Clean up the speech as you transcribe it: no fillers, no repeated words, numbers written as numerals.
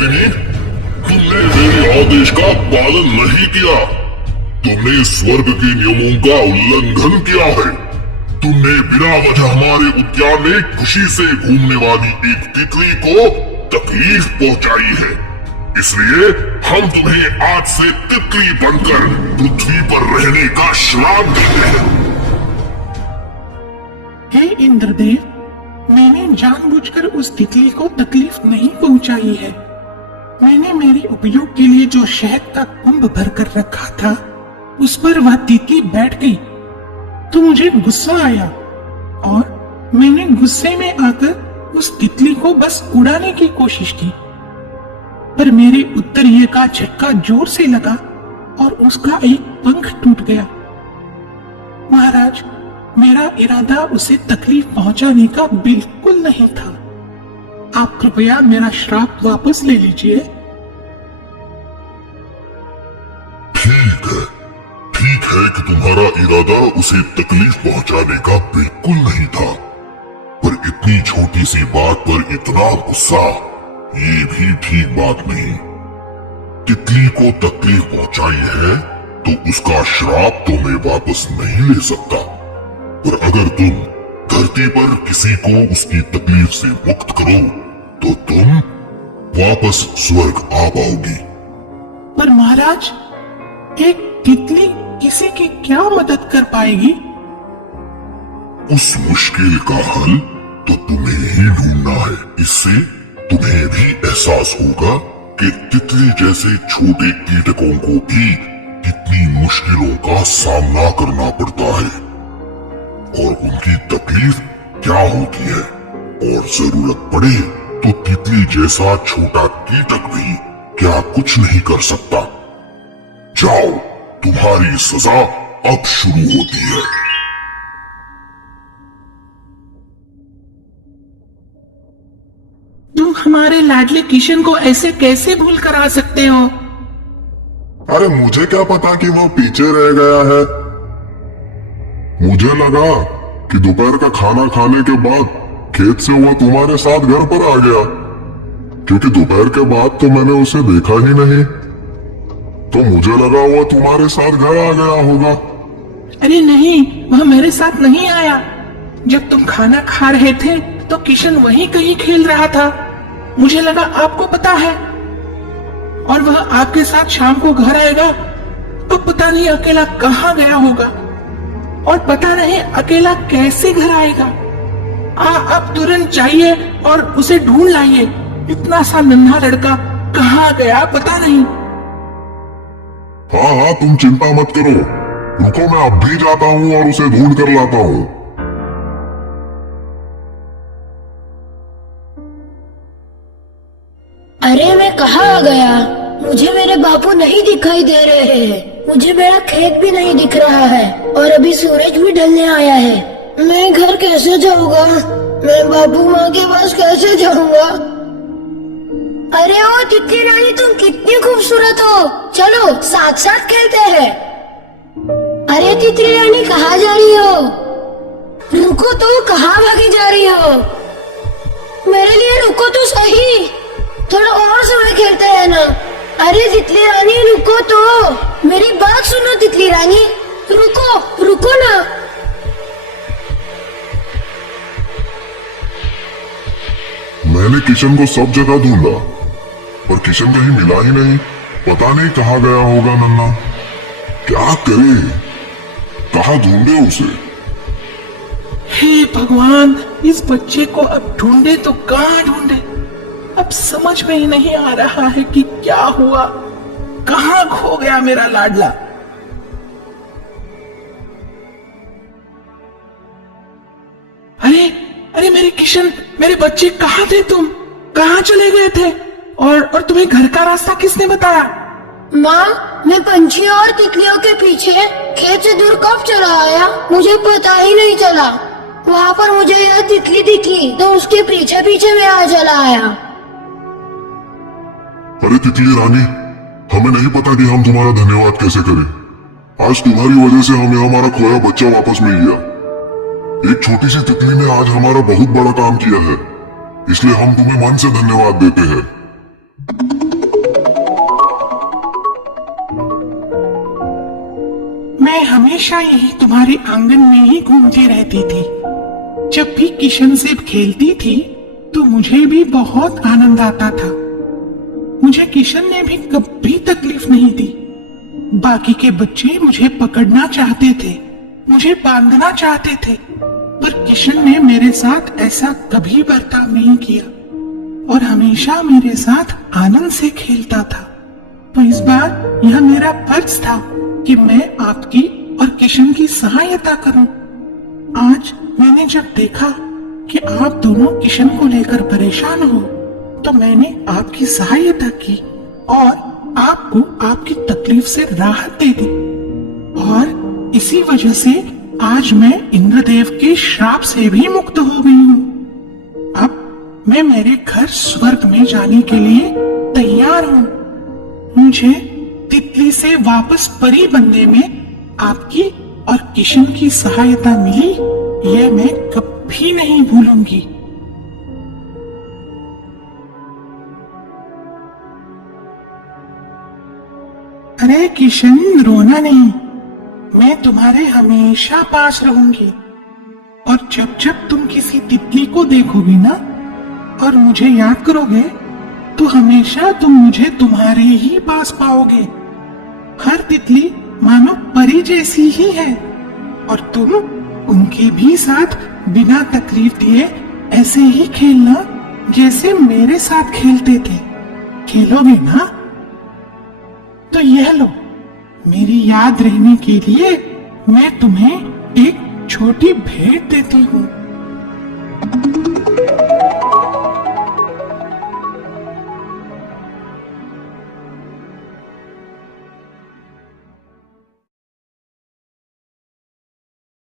मालिनी, तुमने मेरे आदेश का पालन नहीं किया। तुमने स्वर्ग के नियमों का उल्लंघन किया है। तुमने बिना वजह हमारे उद्यान में खुशी से घूमने वाली एक तितली को तकलीफ पहुंचाई है। इसलिए हम तुम्हें आज से तितली बनकर पृथ्वी पर रहने का श्राप देते हैं। हे इंद्रदेव, मैंने जानबूझकर उस तितली को तकलीफ नहीं पहुंचाई है। मैंने मेरे उपयोग के लिए जो शहद का कुंभ भरकर रखा था, उस पर वह तितली बैठ गई तो मुझे गुस्सा आया और मैंने गुस्से में आकर उस तितली को बस उड़ाने की कोशिश की, पर मेरे उत्तरीय का झटका जोर से लगा और उसका एक पंख टूट गया। महाराज, मेरा इरादा उसे तकलीफ पहुंचाने का बिल्कुल नहीं था। आप कृपया मेरा श्राप वापस ले लीजिए। ठीक है कि तुम्हारा इरादा उसे तकलीफ पहुंचाने का बिल्कुल नहीं था, पर इतनी छोटी सी बात पर इतना गुस्सा, ये भी ठीक बात नहीं। तितली को तकलीफ पहुंचाई है तो उसका श्राप तो मैं वापस नहीं ले सकता, पर अगर तुम धरती पर किसी को उसकी तकलीफ से मुक्त करो तो तुम वापस स्वर्ग आ पाओगी। पर महाराज, एक तितली किसी की क्या मदद कर पाएगी? उस मुश्किल का हल तो तुम्हें ही ढूंढना है। इससे तुम्हें भी एहसास होगा कि तितली जैसे छोटे कीटकों को भी कितनी मुश्किलों का सामना करना पड़ता है और उनकी तकलीफ क्या होती है, और जरूरत पड़े तो तितली जैसा छोटा कीटक भी क्या कुछ नहीं कर सकता। जाओ, तुम्हारी सजा अब शुरू होती है। तुम हमारे लाडले किशन को ऐसे कैसे भूल कर आ सकते हो? अरे मुझे क्या पता कि वो पीछे रह गया है। मुझे लगा कि दोपहर का खाना खाने के बाद खेत से वो तुम्हारे साथ घर पर आ गया, क्योंकि दोपहर के बाद तो मैंने उसे देखा ही नहीं, तो मुझे लगा वो तुम्हारे साथ घर आ गया होगा। अरे नहीं, वह मेरे साथ नहीं आया। जब तुम खाना खा रहे थे तो किशन वहीं कहीं खेल रहा था। मुझे लगा आपको पता है और वह आपके साथ शाम को घर आएगा, तो पता नहीं अकेला कहाँ गया होगा और पता नहीं अकेला कैसे घर आएगा। आप तुरंत जाइए और उसे ढूंढ लाइए। इतना सा नन्हा लड़का कहाँ गया पता नहीं। हाँ, तुम चिंता मत करो, रुको, मैं अब भी जाता हूँ और उसे ढूंढ कर लाता हूँ। अरे मैं कहाँ आ गया? मुझे मेरे बापू नहीं दिखाई दे रहे हैं। मुझे मेरा खेत भी नहीं दिख रहा है और अभी सूरज भी ढलने आया है। मैं घर कैसे जाऊंगा? मैं बापू माँ के पास कैसे जाऊंगा? अरे ओ तितली रानी, तुम कितनी खूबसूरत हो, चलो साथ साथ खेलते हैं। अरे तितली रानी, कहाँ जा रही हो? रुको तो, कहाँ भागी जा रही हो? मेरे लिए रुको तो सही, थोड़ा और समय खेलते हैं ना। अरे तितली रानी रुको तो, मेरी बात सुनो तितली रानी, रुको रुको ना। मैंने किशन को सब जगह ढूंढा, पर किशन कहीं मिला ही नहीं। पता नहीं कहाँ गया होगा नन्ना। क्या करे, कहाँ ढूंढे उसे? हे भगवान, इस बच्चे को अब ढूंढे तो कहाँ ढूंढे? अब समझ में ही नहीं आ रहा है कि क्या हुआ, कहाँ खो गया मेरा लाडला। अरे अरे मेरे किशन, मेरे बच्चे कहाँ थे? तुम कहाँ चले गए थे? और तुम्हें घर का रास्ता किसने बताया? माँ, मैं पंछियों और तितलियों के पीछे खेत से दूर कब चला आया, मुझे पता ही नहीं चला। वहाँ पर मुझे यह तितली दिखी तो उसके पीछे पीछे मैं आ चला आया। अरे तितली रानी, हमें नहीं पता कि हम तुम्हारा धन्यवाद कैसे करें। आज तुम्हारी वजह से हमें हमारा खोया बच्चा वापस मिल गया। एक छोटी सी तितली ने आज हमारा बहुत बड़ा काम किया है, इसलिए हम तुम्हें मन से धन्यवाद देते हैं। मैं हमेशा यही तुम्हारे आंगन में ही घूमती रहती थी। जब भी किशन से खेलती थी तो मुझे भी बहुत आनंद आता था। मुझे किशन ने भी कभी तकलीफ नहीं दी। बाकी के बच्चे मुझे पकड़ना चाहते थे, मुझे बांधना चाहते थे, पर किशन ने मेरे साथ ऐसा कभी बर्ताव नहीं किया और हमेशा मेरे साथ आनंद से खेलता था। तो इस बार यह मेरा फर्ज था कि मैं आपकी और किशन की सहायता करूं। आज मैंने जब देखा कि आप दोनों किशन को लेकर परेशान हो तो मैंने आपकी सहायता की और आपको आपकी तकलीफ से राहत दे दी। और इसी वजह से आज मैं इंद्रदेव के श्राप से भी मुक्त हो गई हूँ। अब मैं मेरे घर स्वर्ग में जाने के लिए तैयार हूँ। मुझे तितली से वापस परी बनने में आपकी और किशन की सहायता मिली, यह मैं कभी नहीं भूलूंगी। अरे किशन, रोना नहीं, मैं तुम्हारे हमेशा पास रहूंगी। और जब जब तुम किसी तितली को देखोगे ना और मुझे याद करोगे तो हमेशा तुम मुझे तुम्हारे ही पास पाओगे। हर तितली मानो परी जैसी ही है और तुम उनके भी साथ बिना तकलीफ दिए ऐसे ही खेलना जैसे मेरे साथ खेलते थे। खेलोगे ना? तो यह लो, मेरी याद रहने के लिए मैं तुम्हें एक छोटी भेंट देती हूँ।